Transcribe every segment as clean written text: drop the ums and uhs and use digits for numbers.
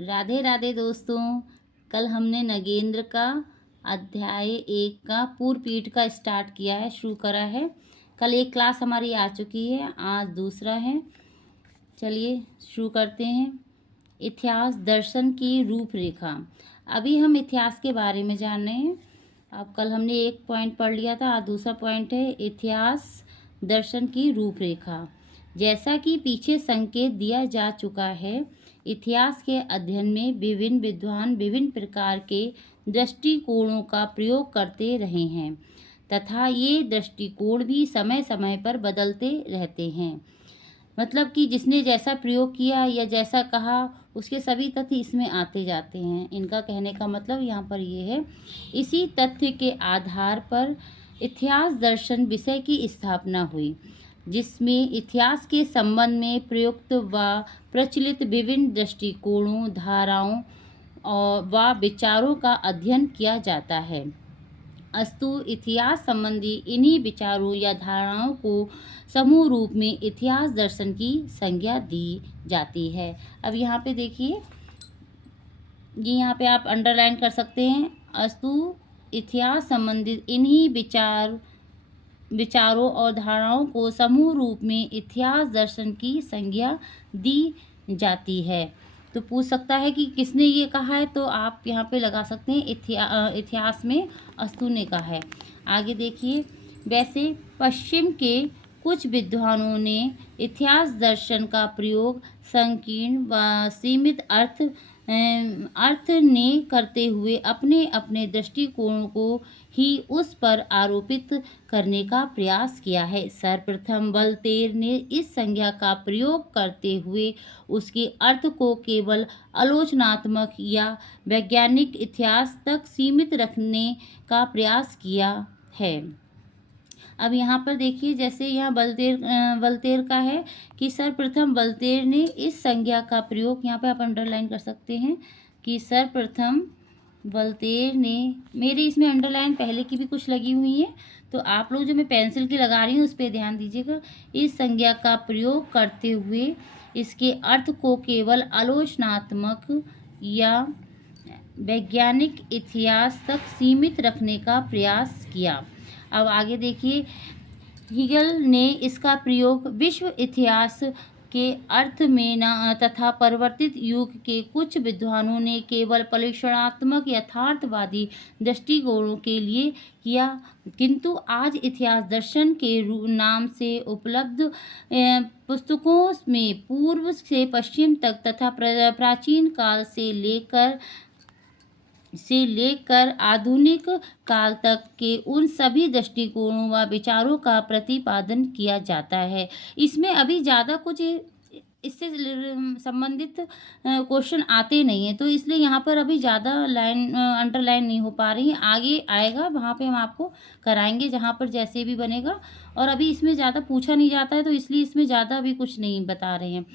राधे राधे दोस्तों। कल हमने नगेंद्र का अध्याय 1 का पूर्व पीठ का स्टार्ट किया है, शुरू करा है। कल एक क्लास हमारी आ चुकी है, आज दूसरा है। चलिए शुरू करते हैं। इतिहास दर्शन की रूपरेखा। अभी हम इतिहास के बारे में जान रहे हैं। अब कल हमने एक पॉइंट पढ़ लिया था, आज दूसरा पॉइंट है इतिहास दर्शन की रूपरेखा। जैसा कि पीछे संकेत दिया जा चुका है, इतिहास के अध्ययन में विभिन्न विद्वान विभिन्न प्रकार के दृष्टिकोणों का प्रयोग करते रहे हैं तथा ये दृष्टिकोण भी समय समय पर बदलते रहते हैं। मतलब कि जिसने जैसा प्रयोग किया या जैसा कहा, उसके सभी तथ्य इसमें आते जाते हैं। इनका कहने का मतलब यहाँ पर ये है, इसी तथ्य के आधार पर इतिहास दर्शन विषय की स्थापना हुई, जिसमें इतिहास के संबंध में प्रयुक्त व प्रचलित विभिन्न दृष्टिकोणों, धाराओं और व विचारों का अध्ययन किया जाता है। अस्तु इतिहास संबंधी इन्हीं विचारों या धारणाओं को समूह रूप में इतिहास दर्शन की संज्ञा दी जाती है। अब यहाँ पे देखिए, ये यहाँ पे आप अंडरलाइन कर सकते हैं। अस्तु इतिहास संबंधित इन्हीं विचारों और धारणाओं को समूह रूप में इतिहास दर्शन की संज्ञा दी जाती है। तो पूछ सकता है कि किसने ये कहा है, तो आप यहाँ पे लगा सकते हैं इतिहास में अस्तु ने कहा है। आगे देखिए, वैसे पश्चिम के कुछ विद्वानों ने इतिहास दर्शन का प्रयोग संकीर्ण व सीमित अर्थ ने करते हुए अपने अपने दृष्टिकोण को ही उस पर आरोपित करने का प्रयास किया है। सर्वप्रथम वोल्टेयर ने इस संज्ञा का प्रयोग करते हुए उसके अर्थ को केवल आलोचनात्मक या वैज्ञानिक इतिहास तक सीमित रखने का प्रयास किया है। अब यहाँ पर देखिए, जैसे यहाँ वोल्टेयर का है कि सर्वप्रथम वोल्टेयर ने इस संज्ञा का प्रयोग, यहाँ पे आप अंडरलाइन कर सकते हैं कि सर्वप्रथम वोल्टेयर ने, मेरे इसमें अंडरलाइन पहले की भी कुछ लगी हुई है, तो आप लोग जो मैं पेंसिल की लगा रही हूँ उस पर ध्यान दीजिएगा। इस संज्ञा का प्रयोग करते हुए इसके अर्थ को केवल आलोचनात्मक या वैज्ञानिक इतिहास तक सीमित रखने का प्रयास किया। अब आगे देखिए, हीगल ने इसका प्रयोग विश्व इतिहास के अर्थ में न तथा परिवर्तित युग के कुछ विद्वानों ने केवल परीक्षणात्मक यथार्थवादी दृष्टिकोणों के लिए किया, किंतु आज इतिहास दर्शन के नाम से उपलब्ध पुस्तकों में पूर्व से पश्चिम तक तथा प्राचीन काल से लेकर आधुनिक काल तक के उन सभी दृष्टिकोणों व विचारों का प्रतिपादन किया जाता है। इसमें अभी ज़्यादा कुछ इससे संबंधित क्वेश्चन आते नहीं हैं, तो इसलिए यहाँ पर अभी ज़्यादा अंडरलाइन नहीं हो पा रही है। आगे आएगा, वहाँ पे हम आपको कराएंगे जहाँ पर जैसे भी बनेगा। और अभी इसमें ज़्यादा पूछा नहीं जाता है, तो इसलिए इसमें ज़्यादा अभी कुछ नहीं बता रहे हैं।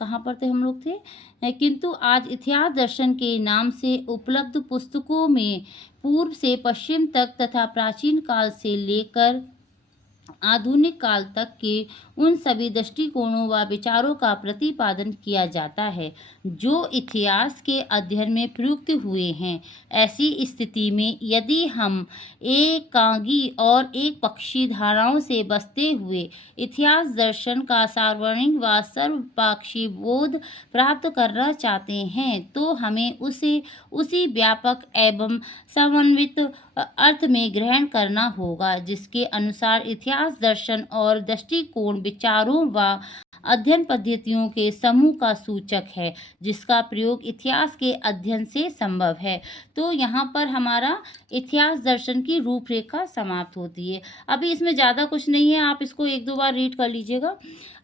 कहाँ पर थे हम लोग थे, किंतु आज इतिहास दर्शन के नाम से उपलब्ध पुस्तकों में पूर्व से पश्चिम तक तथा प्राचीन काल से लेकर आधुनिक काल तक के उन सभी दृष्टिकोणों व विचारों का प्रतिपादन किया जाता है जो इतिहास के अध्ययन में प्रयुक्त हुए हैं। ऐसी स्थिति में यदि हम एकांगी और एक पक्षी धाराओं से बचते हुए इतिहास दर्शन का सार्वजनिक व सर्वपक्षीय बोध प्राप्त करना चाहते हैं, तो हमें उसे उसी व्यापक एवं समन्वित अर्थ में ग्रहण करना होगा जिसके अनुसार इतिहास दर्शन और दृष्टिकोण विचारों व अध्ययन पद्धतियों के समूह का सूचक है जिसका प्रयोग इतिहास के अध्ययन से संभव है। तो यहाँ पर हमारा इतिहास दर्शन की रूपरेखा समाप्त होती है। अभी इसमें ज़्यादा कुछ नहीं है, आप इसको एक दो बार रीड कर लीजिएगा।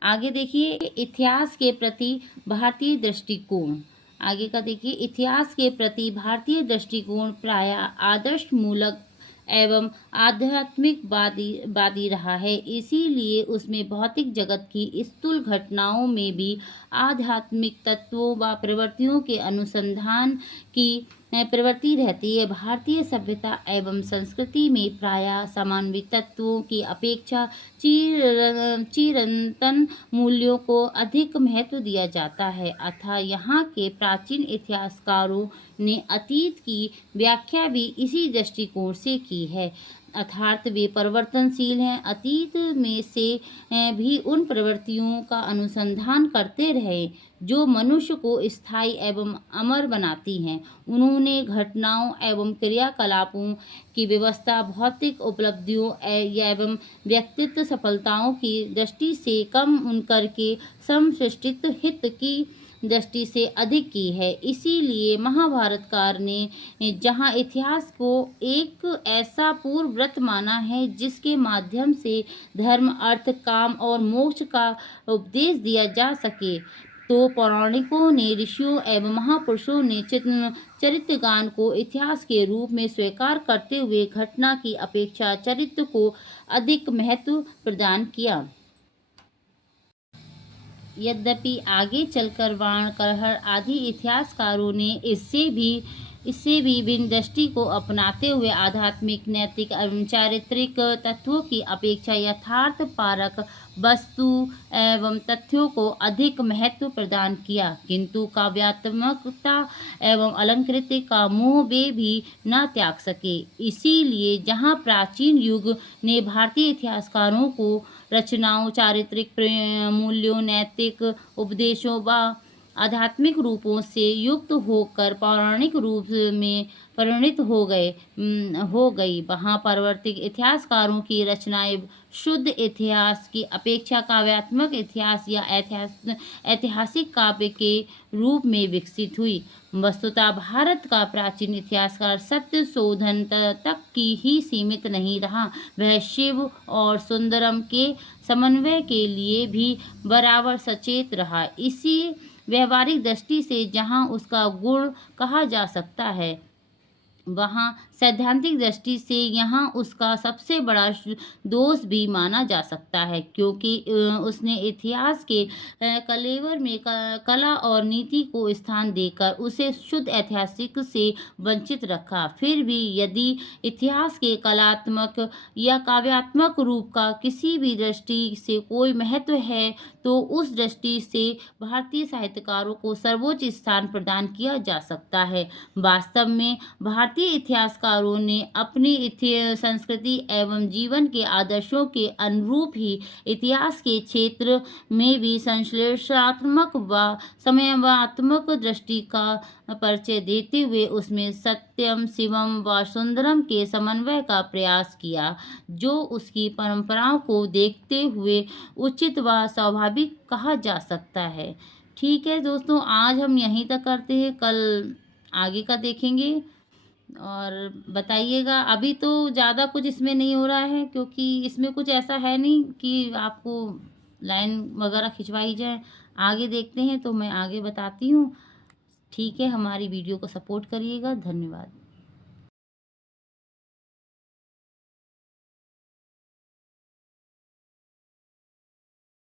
आगे देखिए, इतिहास के प्रति भारतीय दृष्टिकोण। आगे का देखिए, इतिहास के प्रति भारतीय दृष्टिकोण प्रायः आदर्श मूलक एवं आध्यात्मिकवादी रहा है। इसीलिए उसमें भौतिक जगत की स्थूल घटनाओं में भी आध्यात्मिक तत्वों व प्रवृत्तियों के अनुसंधान की प्रवृत्ति रहती है। भारतीय सभ्यता एवं संस्कृति में प्रायः सामान्य तत्वों की अपेक्षा चिरंतन मूल्यों को अधिक महत्व दिया जाता है। अतः यहाँ के प्राचीन इतिहासकारों ने अतीत की व्याख्या भी इसी दृष्टिकोण से की है, अर्थात वे परिवर्तनशील हैं। अतीत में से भी उन प्रवृत्तियों का अनुसंधान करते रहे जो मनुष्य को स्थायी एवं अमर बनाती हैं। उन्होंने घटनाओं एवं क्रियाकलापों की व्यवस्था, भौतिक उपलब्धियों एवं व्यक्तित्व सफलताओं की दृष्टि से कम करके समष्टिगत हित की दृष्टि से अधिक की है। इसीलिए महाभारतकार ने जहाँ इतिहास को एक ऐसा पूर्व व्रत माना है जिसके माध्यम से धर्म, अर्थ, काम और मोक्ष का उपदेश दिया जा सके, तो पौराणिकों ने, ऋषियों एवं महापुरुषों ने चरित्रगान को इतिहास के रूप में स्वीकार करते हुए घटना की अपेक्षा चरित्र को अधिक महत्व प्रदान किया। यद्यपि आगे चलकर वाणकहर आदि इतिहासकारों ने इससे भी भिन्न दृष्टि को अपनाते हुए आध्यात्मिक, नैतिक एवं चारित्रिक तत्वों की अपेक्षा यथार्थ परक वस्तु एवं तथ्यों को अधिक महत्व प्रदान किया, किंतु काव्यात्मकता एवं अलंकृति का मोह वे भी न त्याग सके। इसीलिए जहाँ प्राचीन युग ने भारतीय इतिहासकारों को रचनाओं, चारित्रिक मूल्यों, नैतिक उपदेशों व आध्यात्मिक रूपों से युक्त होकर पौराणिक रूप में परिणित हो गई, वहाँ परवर्तिक इतिहासकारों की रचनाएं शुद्ध इतिहास की अपेक्षा काव्यात्मक इतिहास या ऐतिहासिक काव्य के रूप में विकसित हुई। वस्तुतः भारत का प्राचीन इतिहासकार सत्य शोधन तक की ही सीमित नहीं रहा, वह शिव और सुंदरम के समन्वय के लिए भी बराबर सचेत रहा। इसी व्यवहारिक दृष्टि से जहाँ उसका गुण कहा जा सकता है, वहाँ सैद्धांतिक दृष्टि से यहाँ उसका सबसे बड़ा दोष भी माना जा सकता है, क्योंकि उसने इतिहास के कलेवर में कला और नीति को स्थान देकर उसे शुद्ध ऐतिहासिक से वंचित रखा। फिर भी यदि इतिहास के कलात्मक या काव्यात्मक रूप का किसी भी दृष्टि से कोई महत्व है, तो उस दृष्टि से भारतीय साहित्यकारों को सर्वोच्च स्थान प्रदान किया जा सकता है। वास्तव में भारतीय इतिहासकारों ने अपनी संस्कृति एवं जीवन के आदर्शों के अनुरूप ही इतिहास के क्षेत्र में भी संश्लेषणात्मक व समन्वयात्मक दृष्टि का परिचय देते हुए उसमें सत्यम, शिवम व सुंदरम के समन्वय का प्रयास किया, जो उसकी परंपराओं को देखते हुए उचित व स्वाभाविक कहा जा सकता है। ठीक है दोस्तों, आज हम यहीं तक करते हैं, कल आगे का देखेंगे और बताइएगा। अभी तो ज़्यादा कुछ इसमें नहीं हो रहा है, क्योंकि इसमें कुछ ऐसा है नहीं कि आपको लाइन वगैरह खिंचवाई जाए। आगे देखते हैं तो मैं आगे बताती हूँ। ठीक है, हमारी वीडियो को सपोर्ट करिएगा। धन्यवाद।